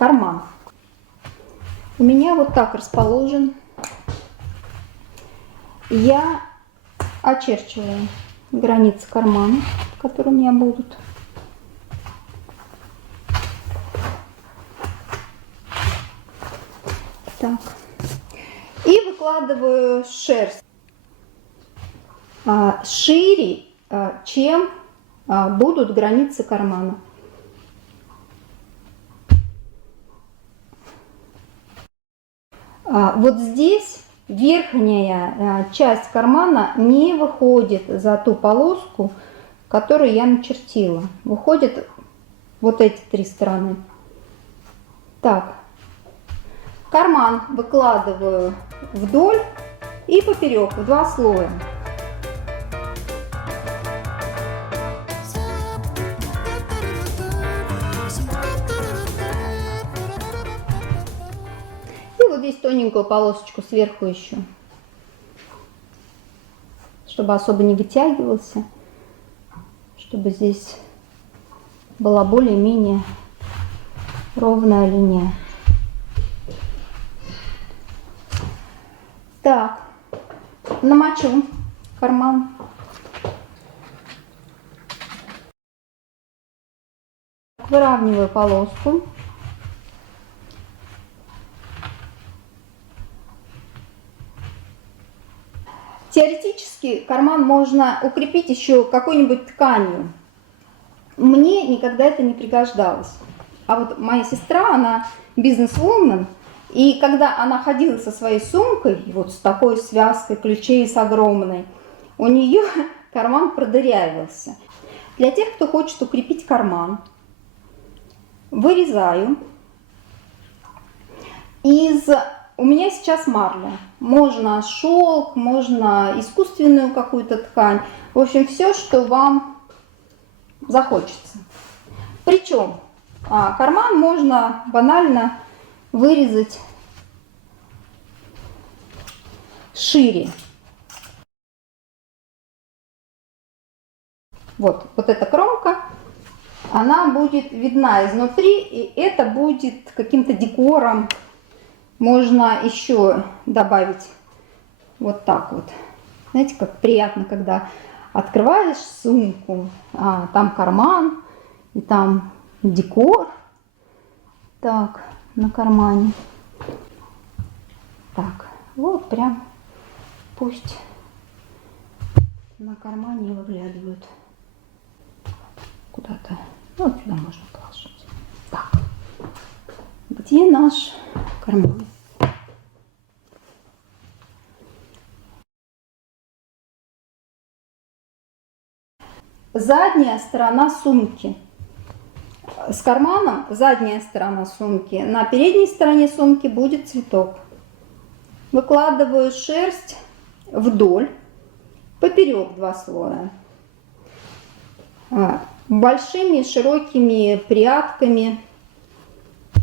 карман. У меня вот так расположен. Я очерчиваю границы кармана, которые у меня будут. Так. И выкладываю шерсть шире, чем будут границы кармана. Вот здесь верхняя часть кармана не выходит за ту полоску, которую я начертила. Выходят вот эти три стороны. Так, карман выкладываю вдоль и поперек в два слоя. И вот здесь тоненькую полосочку сверху еще, чтобы особо не вытягивался, чтобы здесь была более-менее ровная линия. Так, намочу карман. Выравниваю полоску. Теоретически карман можно укрепить еще какой-нибудь тканью. Мне никогда это не пригождалось. А вот моя сестра, она бизнес-вумен, и когда она ходила со своей сумкой, вот с такой связкой ключей, с огромной, у нее карман продырявился. Для тех, кто хочет укрепить карман, вырезаю у меня сейчас марля. Можно шелк, можно искусственную какую-то ткань. В общем, все, что вам захочется. Причем карман можно банально вырезать шире. Вот эта кромка, она будет видна изнутри, и это будет каким-то декором. Можно еще добавить вот так вот. Знаете, как приятно, когда открываешь сумку, там карман, и там декор. Так, на кармане. Так, вот прям пусть на кармане выглядывают куда-то. Вот сюда можно положить. Так, где наш карман? Задняя сторона сумки. С карманом задняя сторона сумки. На передней стороне сумки будет цветок. Выкладываю шерсть вдоль, поперек два слоя. Большими широкими прядками,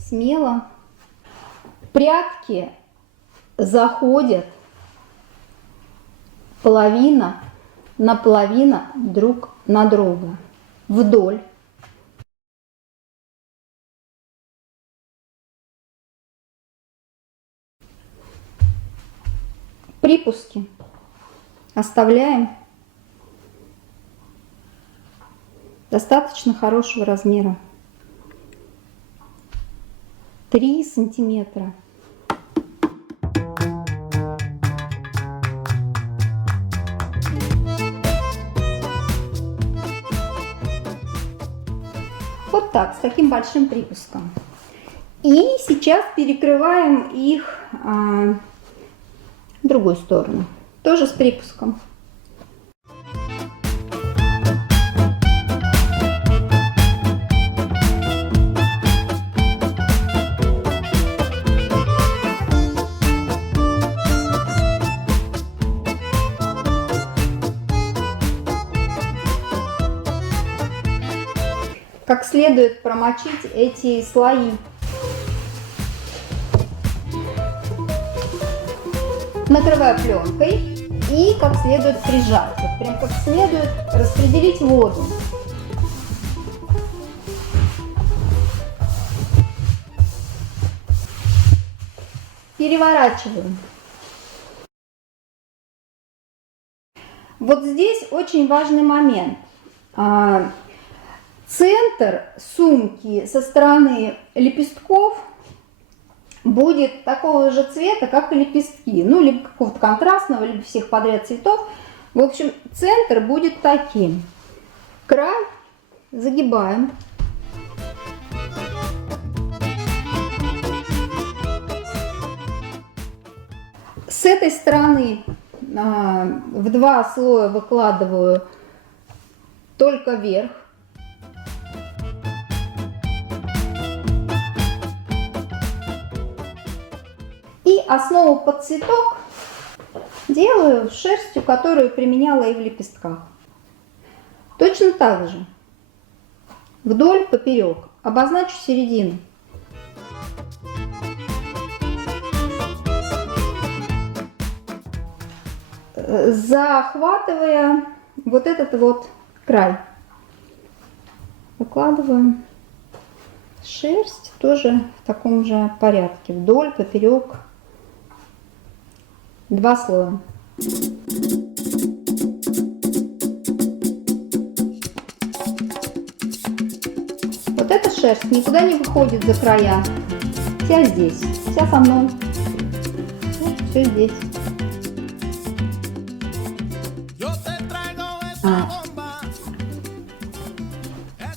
смело. Прядки заходят половина на половину друг на друга вдоль. Припуски оставляем достаточно хорошего размера. 3 сантиметра. Вот так, с таким большим припуском. И сейчас перекрываем их в другую сторону, тоже с припуском. Как следует промочить эти слои. Накрываю пленкой и как следует прижать. Вот прям как следует распределить воду. переворачиваем. Вот здесь очень важный момент. Центр сумки со стороны лепестков будет такого же цвета, как и лепестки. Ну, либо какого-то контрастного, либо всех подряд цветов. В общем, центр будет таким. Край загибаем. С этой стороны в два слоя выкладываю только вверх. И основу под цветок делаю шерстью, которую применяла и в лепестках. Точно так же вдоль, поперек обозначу середину. Захватывая вот этот вот край, выкладываю шерсть тоже в таком же порядке, вдоль, поперек, два слоя. Вот эта шерсть никуда не выходит за края, вся здесь, вся со мной, вот, все здесь.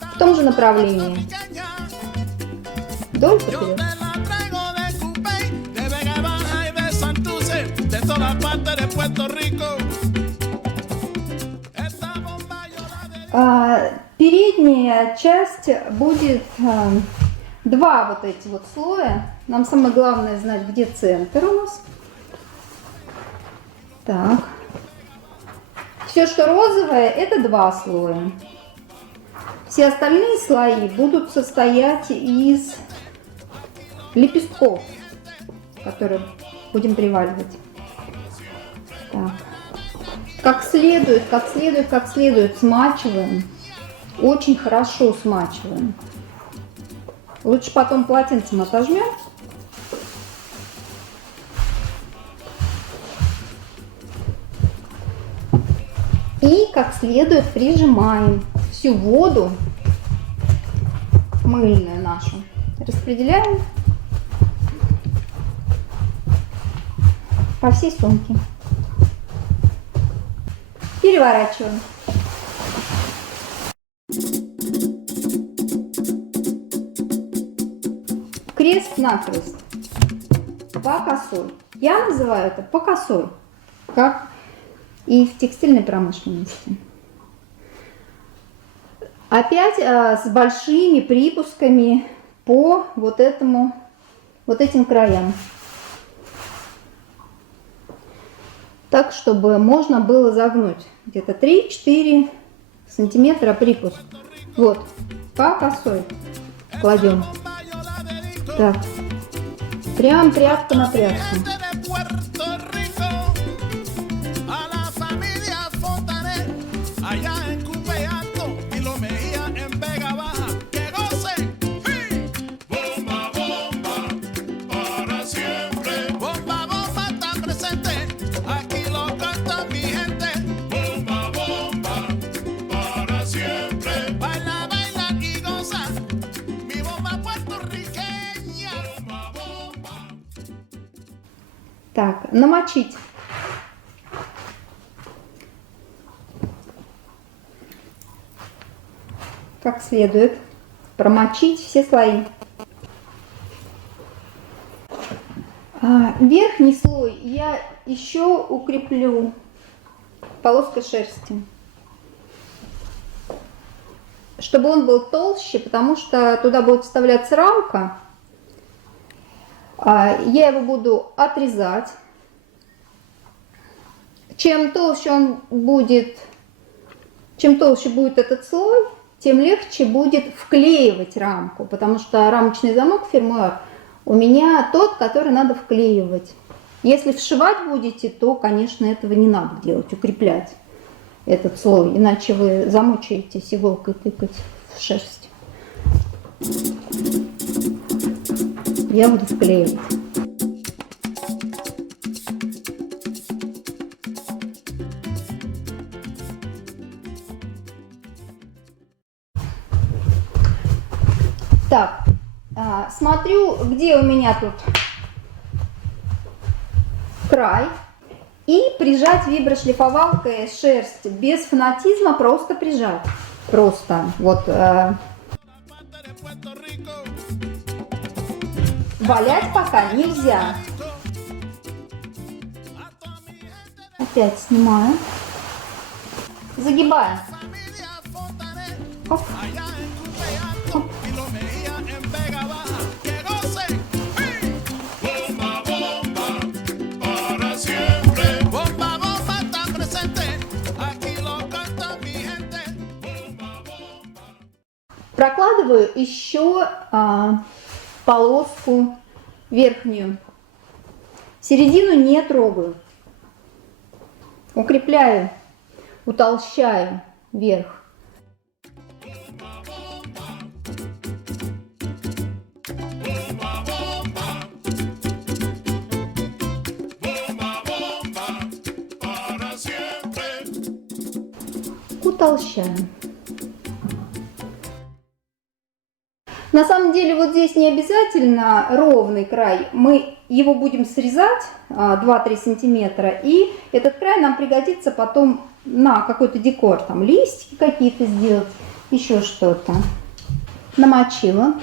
В том же направлении. Вдоль, поперек. Передняя часть будет два вот эти вот слоя. Нам самое главное знать, где центр у нас. Так. Все, что розовое, это два слоя. Все остальные слои будут состоять из лепестков, которые будем приваливать. Так. Как следует смачиваем. Очень хорошо смачиваем. Лучше потом полотенцем отожмем. И как следует прижимаем всю воду мыльную нашу. Распределяем по всей сумке. Переворачиваем. Крест-накрест. По косой. Я называю это по косой. Как и в текстильной промышленности. Опять с большими припусками по вот этим краям. Так, чтобы можно было загнуть где-то 3-4 сантиметра припуск. Вот, по косой кладем. Так, прям тряпка на тряпку. Так, намочить. Как следует. Промочить все слои. Верхний слой я еще укреплю полоской шерсти, чтобы он был толще, потому что туда будет вставляться рамка. Я его буду отрезать. Чем толще будет этот слой, тем легче будет вклеивать рамку, потому что рамочный замок фермуар у меня тот, который надо вклеивать. Если вшивать будете, то, конечно, этого не надо делать, укреплять этот слой, иначе вы замучаетесь иголкой тыкать в шерсть. Я буду вклеивать. смотрю, где у меня тут край, и прижать виброшлифовалкой шерсть без фанатизма, просто прижать. Просто вот валять пока нельзя. Опять снимаю, загибаю. Оп. Оп. Прокладываю еще полоску верхнюю. Середину не трогаю. Укрепляю, утолщаю верх. Утолщаем. На самом деле вот здесь не обязательно ровный край, мы его будем срезать 2-3 сантиметра, и этот край нам пригодится потом на какой-то декор, там листики какие-то сделать, еще что-то. Намочила.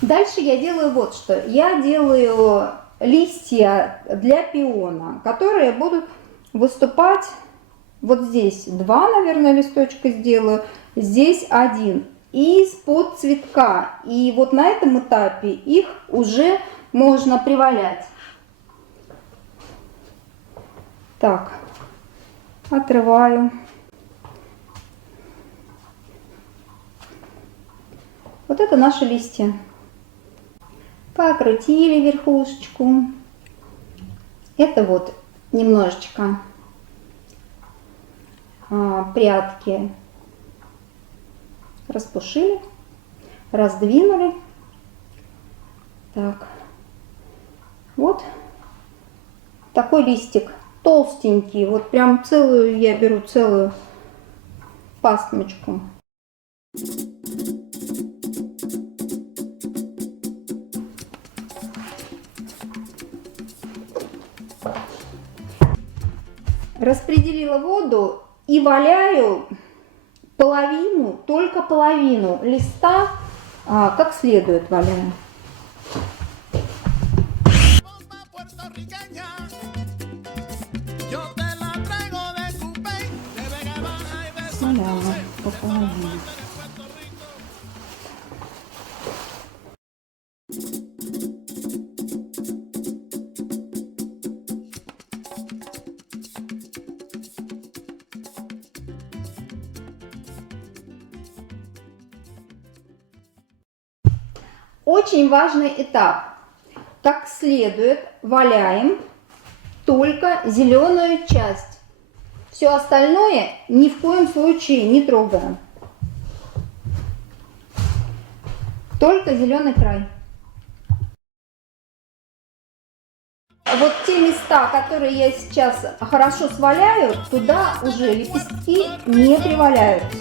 Дальше я делаю вот что. Я делаю листья для пиона, которые будут выступать вот здесь. 2, наверное, листочка сделаю, здесь 1. Из-под цветка. И вот на этом этапе их уже можно привалять. Так, отрываю. Вот это наши листья. Покрутили верхушечку. Это вот немножечко прядки распушили, раздвинули. Так, вот такой листик толстенький, вот прям целую, я беру целую пасточку. Распределила воду и валяю половину, только половину листа, как следует валяю. Валяю по половине. Очень важный этап. Как следует валяем только зеленую часть. Все остальное ни в коем случае не трогаем. Только зеленый край. Вот те места, которые я сейчас хорошо сваляю, туда уже лепестки не приваляются.